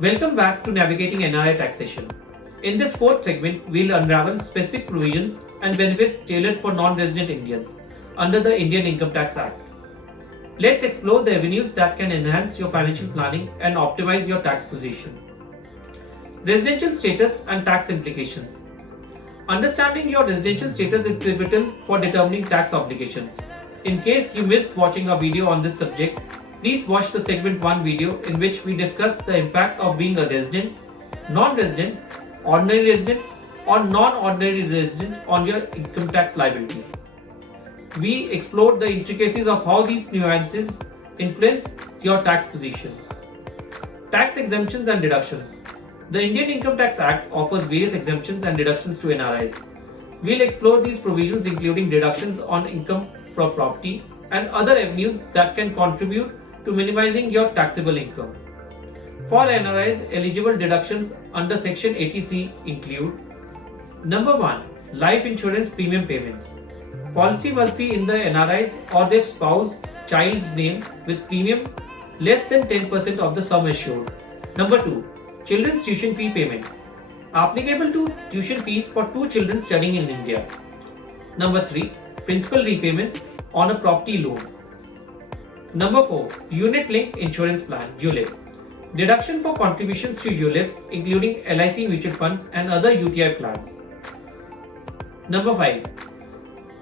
Welcome back to Navigating NRI Taxation. In this fourth segment, we'll unravel specific provisions and benefits tailored for non-resident Indians under the Indian Income Tax Act. Let's explore the avenues that can enhance your financial planning and optimize your tax position. Residential status and tax implications. Understanding your residential status is pivotal for determining tax obligations. In case you missed watching our video on this subject, please watch the segment 1 video in which we discuss the impact of being a resident, non-resident, ordinary resident or non-ordinary resident on your income tax liability. We explored the intricacies of how these nuances influence your tax position. Tax exemptions and deductions. The Indian Income Tax Act offers various exemptions and deductions to NRIs. We'll explore these provisions including deductions on income from property and other avenues that can contribute to minimizing your taxable income. For NRIs, eligible deductions under Section 80C include: Number 1. Life insurance premium payments. Policy must be in the NRI's or their spouse, child's name with premium less than 10% of the sum assured. Number 2. Children's tuition fee payment. Applicable to tuition fees for 2 children studying in India. Number 3. Principal repayments on a property loan. Number 4. Unit Linked Insurance Plan (ULIP). Deduction for contributions to ULIPs including LIC mutual funds and other UTI plans. Number 5.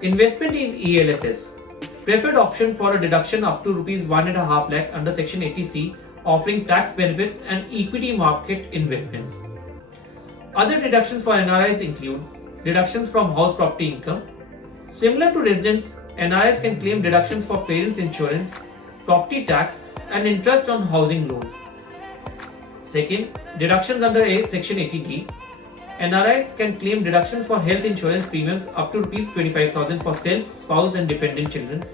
Investment in ELSS. Preferred option for a deduction up to ₹1.5 lakh under Section 80C, offering tax benefits and equity market investments. Other deductions for NRIs include deductions from house property income. Similar to residents, NRIs can claim deductions for parents' insurance, property tax, and interest on housing loans. Second, deductions under Section 80D. NRIs can claim deductions for health insurance premiums up to ₹25,000 for self, spouse, and dependent children.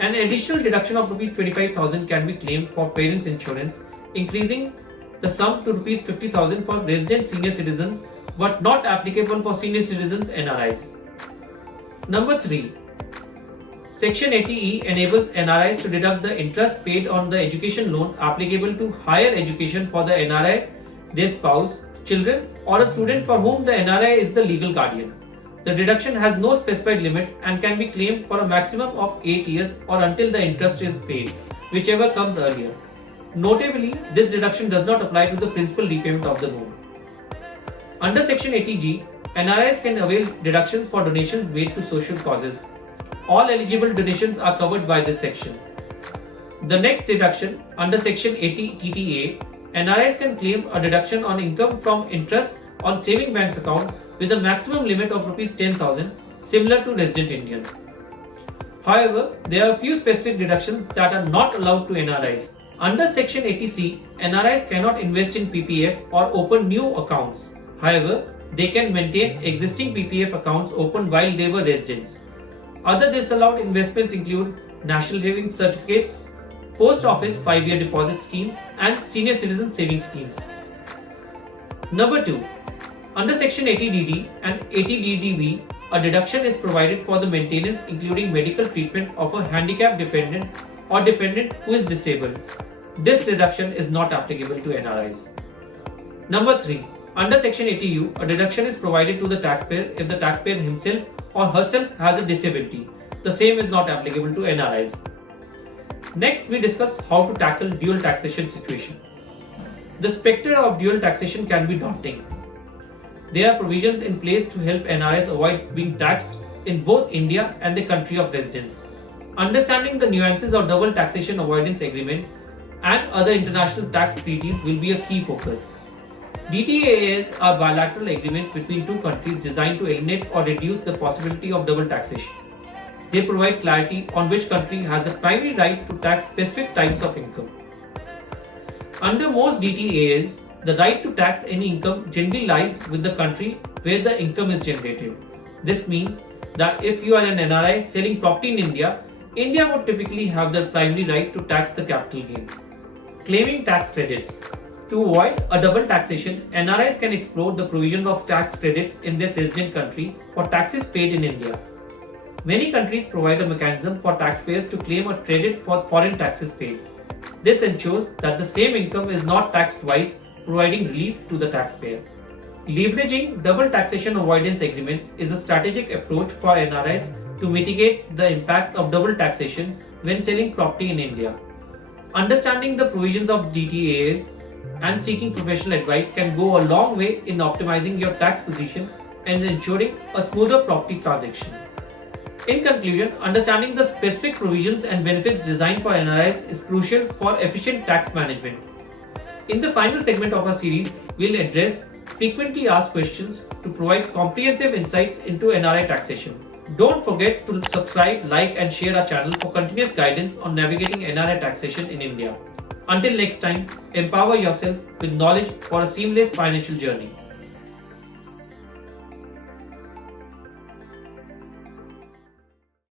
An additional deduction of ₹25,000 can be claimed for parents' insurance, increasing the sum to ₹50,000 for resident senior citizens but not applicable for senior citizens NRIs. Number 3. Section 80E enables NRIs to deduct the interest paid on the education loan applicable to higher education for the NRI, their spouse, children, or a student for whom the NRI is the legal guardian. The deduction has no specified limit and can be claimed for a maximum of 8 years or until the interest is paid, whichever comes earlier. Notably, this deduction does not apply to the principal repayment of the loan. Under Section 80G, NRIs can avail deductions for donations made to social causes. All eligible donations are covered by this section. The next deduction, under Section 80 TTA, NRIs can claim a deduction on income from interest on saving banks account with a maximum limit of ₹10,000, similar to resident Indians. However, there are a few specific deductions that are not allowed to NRIs. Under Section 80C, NRIs cannot invest in PPF or open new accounts. However, they can maintain existing PPF accounts opened while they were residents. Other disallowed investments include national savings certificates, post office 5-year deposit schemes, and senior citizen savings schemes. Number 2. Under Section 80DD and 80DDB, a deduction is provided for the maintenance including medical treatment of a handicapped dependent or dependent who is disabled. This deduction is not applicable to NRIs. Number 3. Under Section 80U, a deduction is provided to the taxpayer if the taxpayer himself or herself has a disability. The same is not applicable to NRIs. Next, we discuss how to tackle dual taxation situation. The spectre of dual taxation can be daunting. There are provisions in place to help NRIs avoid being taxed in both India and the country of residence. Understanding the nuances of double taxation avoidance agreement and other international tax treaties will be a key focus. DTAAs are bilateral agreements between two countries designed to eliminate or reduce the possibility of double taxation. They provide clarity on which country has the primary right to tax specific types of income. Under most DTAAs, the right to tax any income generally lies with the country where the income is generated. This means that if you are an NRI selling property in India, India would typically have the primary right to tax the capital gains. Claiming tax credits. To avoid a double taxation, NRIs can explore the provisions of tax credits in their resident country for taxes paid in India. Many countries provide a mechanism for taxpayers to claim a credit for foreign taxes paid. This ensures that the same income is not taxed twice providing relief to the taxpayer. Leveraging double taxation avoidance agreements is a strategic approach for NRIs to mitigate the impact of double taxation when selling property in India. Understanding the provisions of DTAs and seeking professional advice can go a long way in optimizing your tax position and ensuring a smoother property transaction. In conclusion, understanding the specific provisions and benefits designed for NRIs is crucial for efficient tax management. In the final segment of our series, we'll address frequently asked questions to provide comprehensive insights into NRI taxation. Don't forget to subscribe, like, and share our channel for continuous guidance on navigating NRI taxation in India. Until next time, empower yourself with knowledge for a seamless financial journey.